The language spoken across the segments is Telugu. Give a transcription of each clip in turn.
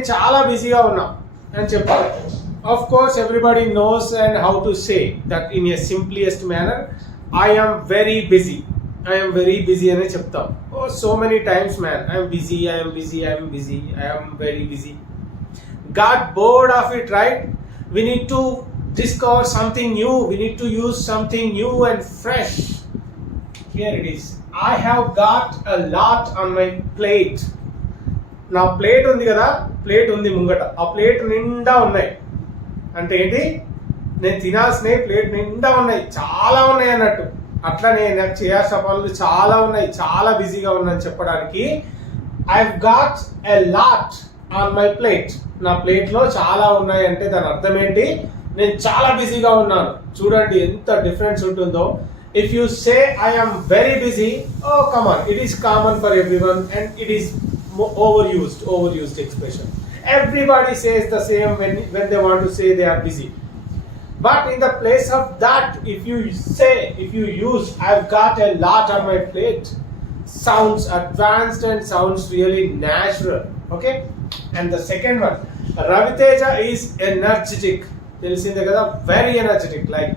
నేను చాలా బిజీగా ఉన్నా అని చెప్పాలి of course everybody knows and how to say that in a simpliest manner I'm very busy I'm very busy అనే చెప్తాం oh so many times man I'm busy I'm busy I'm busy I'm very busy got bored of it, right? We need to discover something new. We need to use something new and fresh. Here it is. I have got a lot on my plate. నా ప్లేట్ ఉంది కదా ప్లేట్ ఉంది ముంగట. ఆ ప్లేట్ నిండా ఉన్నాయి. అంటే ఏంటి? నేను తినాల్సినవి ప్లేట్ నిండా ఉన్నాయి. చాలా ఉన్నాయి అన్నట్టు. అట్లనే నాకు చేయాల్సిన పనులు చాలా ఉన్నాయి. చాలా బిజీగా ఉన్నాను చెప్పడానికి. I got a lot on my plate నా ప్లేట్లో చాలా ఉన్నాయి అంటే దాని అర్థం ఏంటి? నేను చాలా బిజీగా ఉన్నాను. చూడండి ఎంత డిఫరెన్స్ ఉంటుందో. If you say I'm very busy oh come on it is common for everyone and it is overused, overused expression. Everybody says the same when, when they want to say they are busy. But in the place of that, if you say, if you use, I've got a lot on my plate, sounds advanced and sounds really natural. Okay? And the second one, Raviteja is energetic. తెలిసిందే కదా very energetic like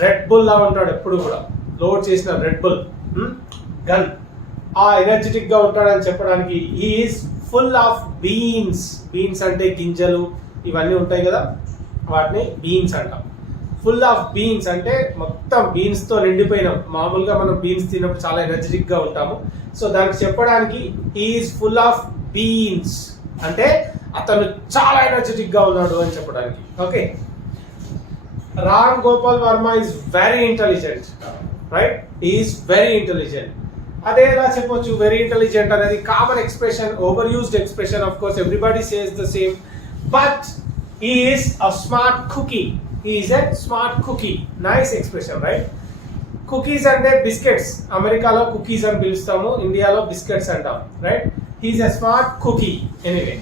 Red Bull లా ఉంటాడు ఎప్పుడు కూడా లోడ్ చేసిన రెడ్ బుల్ గన్ ఆ ఎనర్జెటిక్గా ఉంటాడని చెప్పడానికి is full of beans beans అంటే గింజలు ఇవన్నీ ఉంటాయి కదా. వాటిని బీన్స్ అంటాం. ఫుల్ ఆఫ్ బీన్స్ అంటే మొత్తం బీన్స్తో నిండిపోయినాం. మామూలుగా మనం బీన్స్ తిన్నప్పుడు చాలా ఎనర్జెటిక్గా ఉంటాము. సో దానికి చెప్పడానికి ఈజ్ ఫుల్ ఆఫ్ బీన్స్ అంటే అతను చాలా ఎనర్జెటిక్గా ఉన్నాడు అని చెప్పడానికి. Okay Ram Gopal Varma is very intelligent right is very intelligent అదే ఎలా చెప్పొచ్చు వెరీ ఇంటెలిజెంట్ అనేది common expression overused expression of course everybody says the same but is a smart cookie is a smart cookie nice expression right cookies అంటే బిస్కెట్స్ అమెరికాలో కుకీస్ అని పిలుస్తాము ఇండియాలో బిస్కెట్స్ అంటాం right he's a smart cookie anyway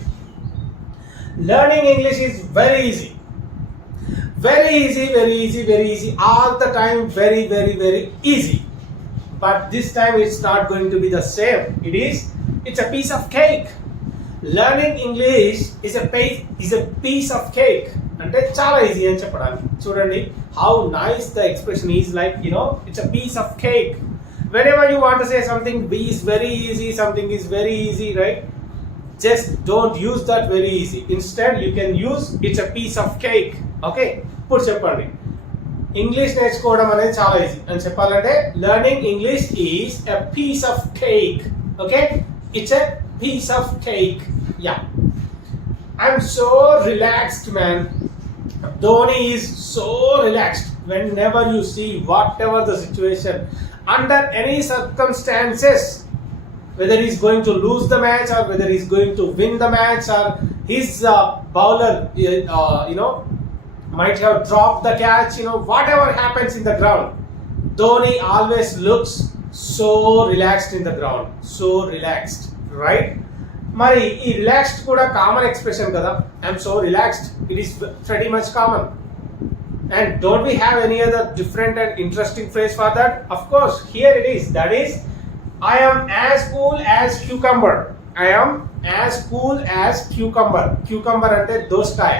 learning English is very easy very easy very easy very easy all the time very very very easy. but this time it's not going to be the same it is it's a piece of cake learning english is a piece is a piece of cake అంటే చాలా ఈజీ అని చెప్పడానికి చూడండి how nice the expression is like you know it's a piece of cake whenever you want say something be is very easy something is very easy right just don't use that very easy instead you can use it's a piece of cake okay ఇప్పుడు చెప్పండి English నేర్చుకోవడం అనేది చాలా ఈజీ అని చెప్పాలంటే learning English is a piece of cake okay it's a piece of cake yeah I'm so relaxed man Dhoni is so relaxed whenever you see whatever the situation under any circumstances whether he's going to lose the match or whether he's going to win the match or his uh, bowler uh, you know might have dropped the catch you know whatever happens in the ground dhoni always looks so relaxed in the ground so relaxed right మరి ఈ రిలాక్స్డ్ కూడా కామన్ ఎక్స్ప్రెషన్ కదా I'm so relaxed it is very much common and don't we have any other different and interesting phrase for that of course here it is that is I am as cool as cucumber. I am as cool as cucumber. Cucumber అంటే దోసకాయ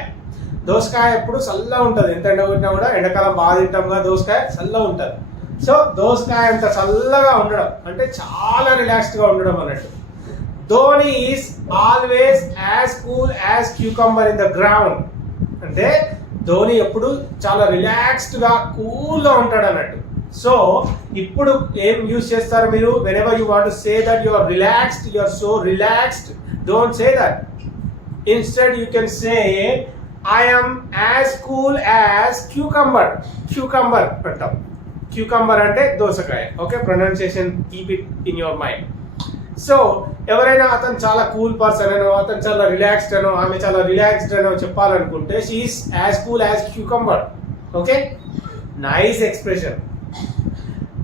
దోసకాయ ఎప్పుడు చల్లగా ఉంటుంది. ఎంత ఎండ కొట్టినా కూడా ఎండాకాలం బాగా తింటాం కదా దోసకాయ చల్లగా ఉంటుంది. సో దోసకాయ అంత చల్లగా ఉండడం అంటే చాలా రిలాక్స్డ్గా ఉండడం అన్నట్టు. Dhoni is always as cool as cucumber in the ground అంటే ధోని ఎప్పుడు చాలా రిలాక్స్డ్గా కూల్గా ఉంటాడు అన్నట్టు. సో ఇప్పుడు ఏం యూస్ చేస్తారు మీరు? Whenever you want say that you are relaxed you are so relaxed don't say that instead you can say I am as cool as cucumber cucumber పెట్టాం. క్యూకంబర్ అంటే దోసకాయ. Okay pronunciation keep it in your mind so ఎవరైనా అతను చాలా కూల్ పర్సన్ అనో అతను చాలా రిలాక్స్డ్ అనో ఆమె చాలా రిలాక్స్డ్ అనో చెప్పాలనుకుంటే she's as cool as cucumber okay nice expression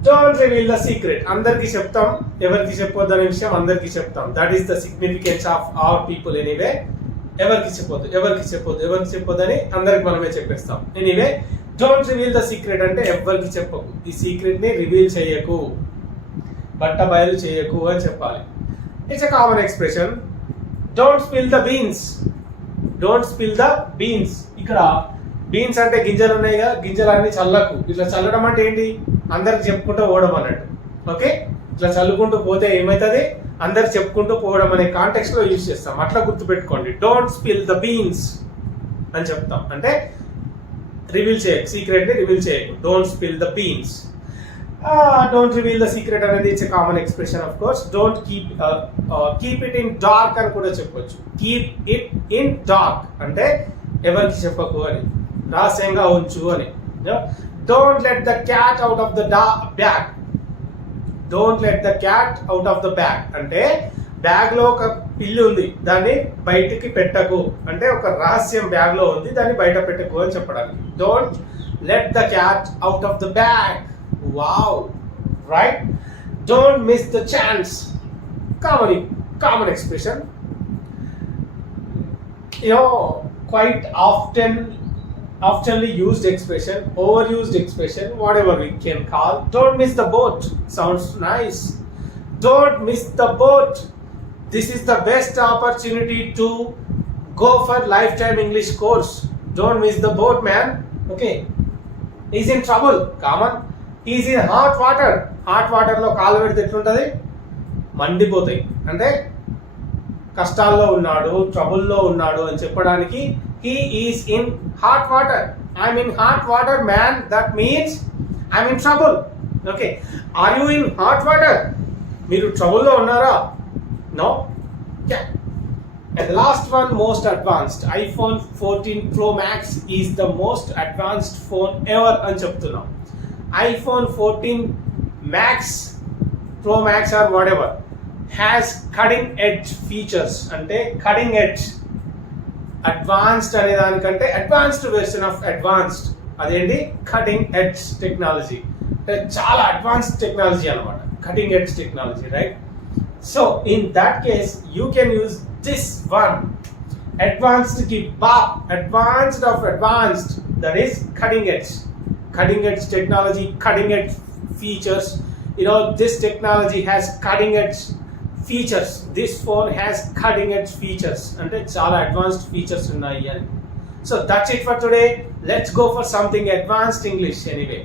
don't reveal the secret అందరికి చెప్తాం. ఎవరికి చెప్పొద్దు అనే విషయం అందరికి చెప్తాం. That is the significance of our people anyway ఎవరికి చెప్పొద్దు ఎవరికి చెప్పొద్దు ఎవరికి చెప్పొద్దు అని అందరికి మనమే చెప్పేస్తాం. Anyway don't reveal the secret అంటే ఎవరికి చెప్పకు. ఈ సీక్రెట్ని రివీల్ చేయకు. బట్ట బయలు చేయకు అని చెప్పాలి. It's a common expression don't spill the beans don't spill the beans ఇక్కడ బీన్స్ అంటే గింజలు ఉన్నాయి కదా గింజలు అన్ని చల్లకు. ఇట్లా చల్లడం అంటే ఏంటి? అందరికి చెప్పుకుంటూ పోవడం అన్నట్టు ఓకే ఇట్లా చల్లుకుంటూ పోతే ఏమవుతుంది అందరు చెప్పుకుంటూ పోవడం అనే కాంటెక్స్ట్లో యూజ్ చేస్తాం. అట్లా గుర్తుపెట్టుకోండి. డోంట్ స్పిల్ ద బీన్స్ అని చెప్తాం. అంటే రివీల్ చేయకు. సీక్రెట్ని రివీల్ చేయకు. Don't spill the beans don't reveal the secret అనేది it's common expression of course don't keep keep it in dark అని కూడా చెప్పొచ్చు. కీప్ ఇట్ ఇన్ డార్క్ అంటే ఎవరికి చెప్పకు అని. రహస్యంగా ఉంచు అని. Don't let the cat out of the డా bag don't let the cat out of the bag అంటే బ్యాగ్లో ఒక పిల్లి ఉంది. దాన్ని బయటికి పెట్టకు. అంటే ఒక రహస్యం బ్యాగ్లో ఉంది. దాన్ని బయట పెట్టకు అని చెప్పడానికి. Don't let the cat out of the bag wow right don't miss the chance common common expression yo quite often afterly used expression over used expression whatever we can call don't miss the boat sounds nice don't miss the boat this is the best opportunity to go for lifetime English course don't miss the boat man okay is in trouble common is in hot water hot వాటర్లో కాలు పెడితే ఎట్లుంటుంది? మండిపోతాయి. అంటే కష్టాల్లో ఉన్నాడు ట్రబుల్లో ఉన్నాడు అని చెప్పడానికి he is in hot water I'm in hot water man that means I'm in trouble okay are you in hot water మీరు ట్రబుల్లో ఉన్నారా? No And last one one, most advanced. iPhone 14 Pro Max is the most advanced phone ever అని చెప్తున్నాం. IPhone fourteen max pro max or whatever has cutting edge features అంటే కడింగ్ ఎడ్జ్ అడ్వాన్స్డ్ అనే దానికంటే అడ్వాన్స్డ్ వెర్షన్ ఆఫ్ అడ్వాన్స్డ్ అదేంటి? కటింగ్ ఎడ్జ్ టెక్నాలజీ అంటే చాలా అడ్వాన్స్డ్ టెక్నాలజీ అనమాట cutting edge technology right so in that case you can use this one అడ్వాన్స్డ్కి బా advanced of advanced that is cutting edge cutting edge technology cutting edge features You know, this technology has cutting edge features. This phone has cutting edge features. అంటే చాలా అడ్వాన్స్డ్ ఫీచర్స్ ఉన్నాయి అని so that's it for today let's go for something advanced English anyway